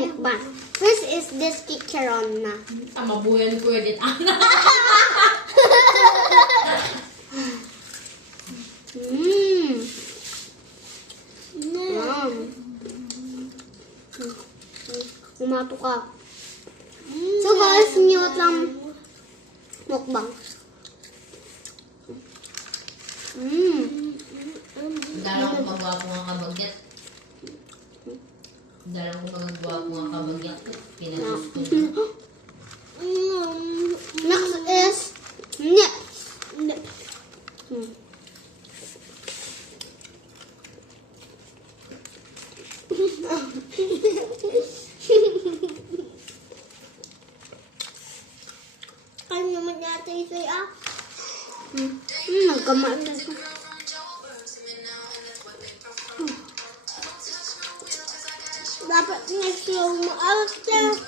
mukbang. First is this chicharon na. Mabuyan ko edit. Yum. Umato ka. So guys, mute lang mukbang. Dala ko magwapo nga kabagyat. Dala ko magwapo nga kabagyat. Pinagusto ko. Next is Kan naman yata ito nagkamaan na ito. Dapat na-slow mo out siya.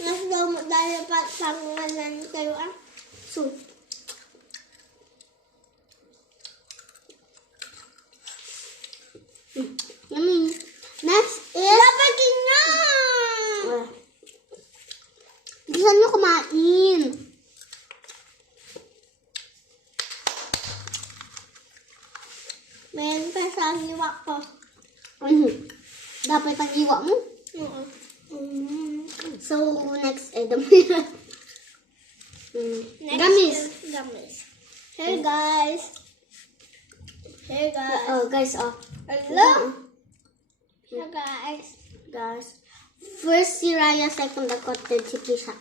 Na-slow mo dahil pa sangalan kayo So, yummy. Next is Dapat yun nga! bilisan nyo kumain. Mayroon pa sa hiwa ko. Dapat ang iwa mo. Oo. So, next ay dami. Next Gamis. is gamis. Hey guys. Hey guys. Oh, guys, oh. Hello. Hey guys. Guys. First si Raya, second the cottage si Kisha.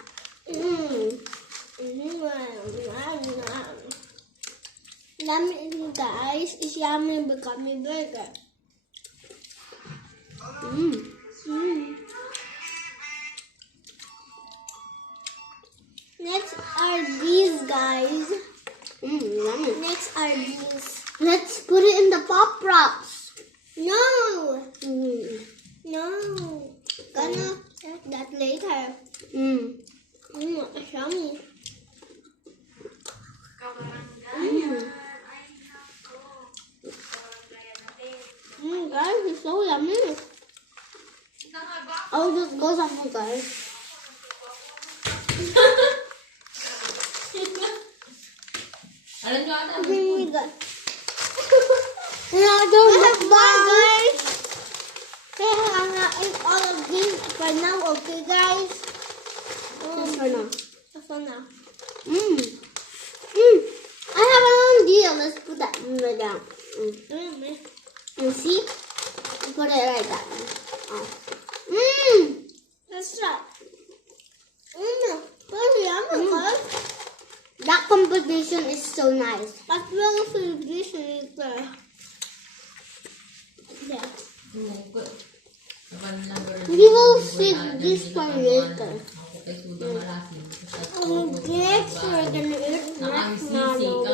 Dami ini guys. Is yummy become burger. Next are these guys. Yummy. Next are these. Let's put it in the pop rocks. No. No. Gonna eat that later. It's yummy. Guys, it's so yummy. I'll just go somewhere, guys. Alam nyo ata. I don't have Guys. Hey, I'm gonna eat all of these for now, okay guys? Just for now. For now. I have an idea. Let's put that down. And see? Put it right there. Oh. That's right. Very yummy, guys. That composition is so nice. As well as this later. Yeah. We will save this for later. Next, we're gonna eat marshmallow.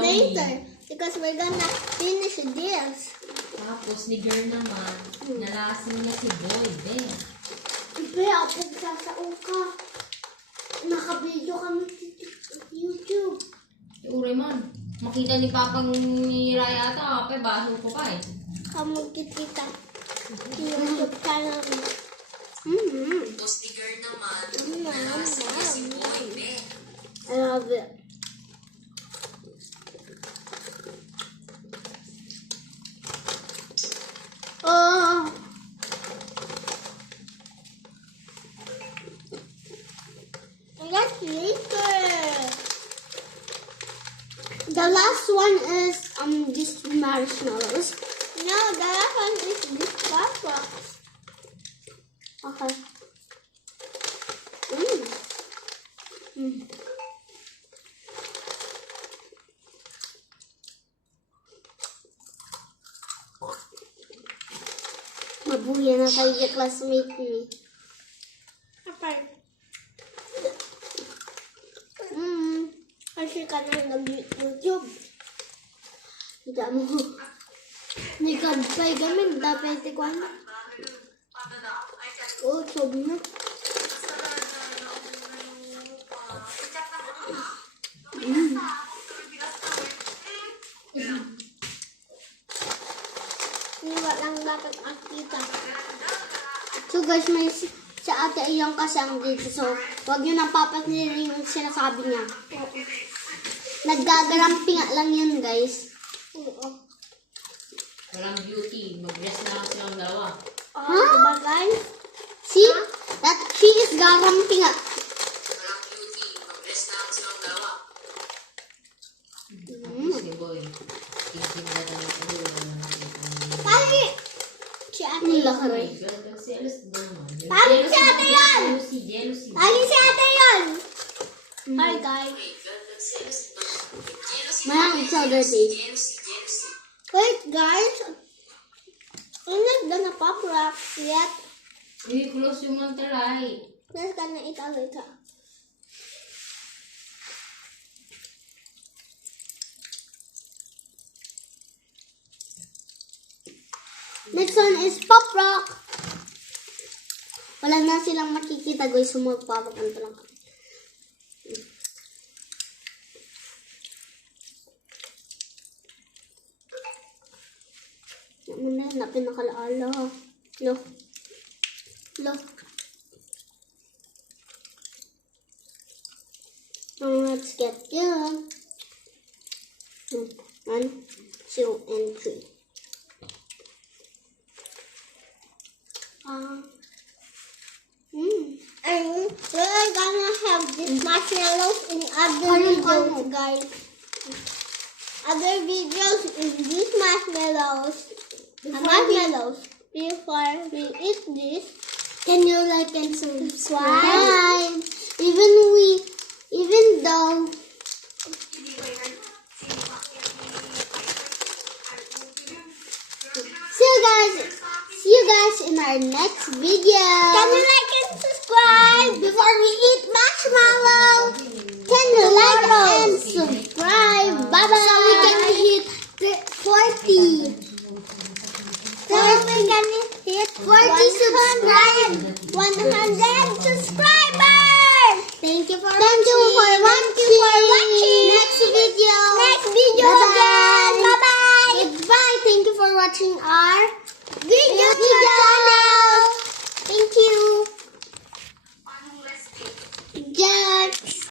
Later. Because we're gonna finish this. Tapos ni girl naman, nalasing na si Boy, Ben. Ibe, ako sasao ka. Naka-video kami sa YouTube. Uray man. Makita ni Papang ni Raya ata, kapay, baso ko pa eh. Kamagkita. YouTube channel. Tapos ni girl naman, nalasing na si Boy, Ben. I love it. Oh. That's later. The last one is these marshmallows. No, the last one is this papa. Okay. Mabuya na kayo yung classmate ni. Apa? Mm. Kasi ka na nag-YouTube. Tidak mo. May kadpay gamin. Dapat ko ano. Oh, sobi na. ang dapat makita. So guys, may si ate iyong kasama dito. So, huwag nyo nang papatinin yung sinasabi niya. Naggagarampi nga lang yun, guys. Oo. Walang beauty. Mag-dress na lang silang dalawa. Huh? Diba guys? See? That she is garampi nga. Walang beauty. Mag-dress na lang silang dalawa. Si boy. Isip na tayo sa dulo. Pali! Si ate Nila yun. ka rin. Selos ba naman? Pali si ate yun! Jealousy. Pali si ate yun! Hi guys. Mayang it's so dirty. Jealousy. Wait guys. I'm not gonna pop rock yet. I-close yung mantaray. Let's gonna eat a little. Next one is Pop Rock. Wala na silang makikita, guys. So, magpapakanto lang kami. Naman na yun, na pinakalaala. Look. Look. Now, let's get you. 1, 2, and 3. And we're gonna have these marshmallows in other Ano, videos, ano? guys. Other videos in these marshmallows. Before we eat this, Can you like and subscribe? Even though see you guys in our next video. can you like and subscribe? Before we eat marshmallow, can you like and subscribe? Bye bye. So we can hit 40. So we can hit 40 subscribe. 100 subscribers. Thank you for Thank you for watching. Next video. Next video Bye-bye. again.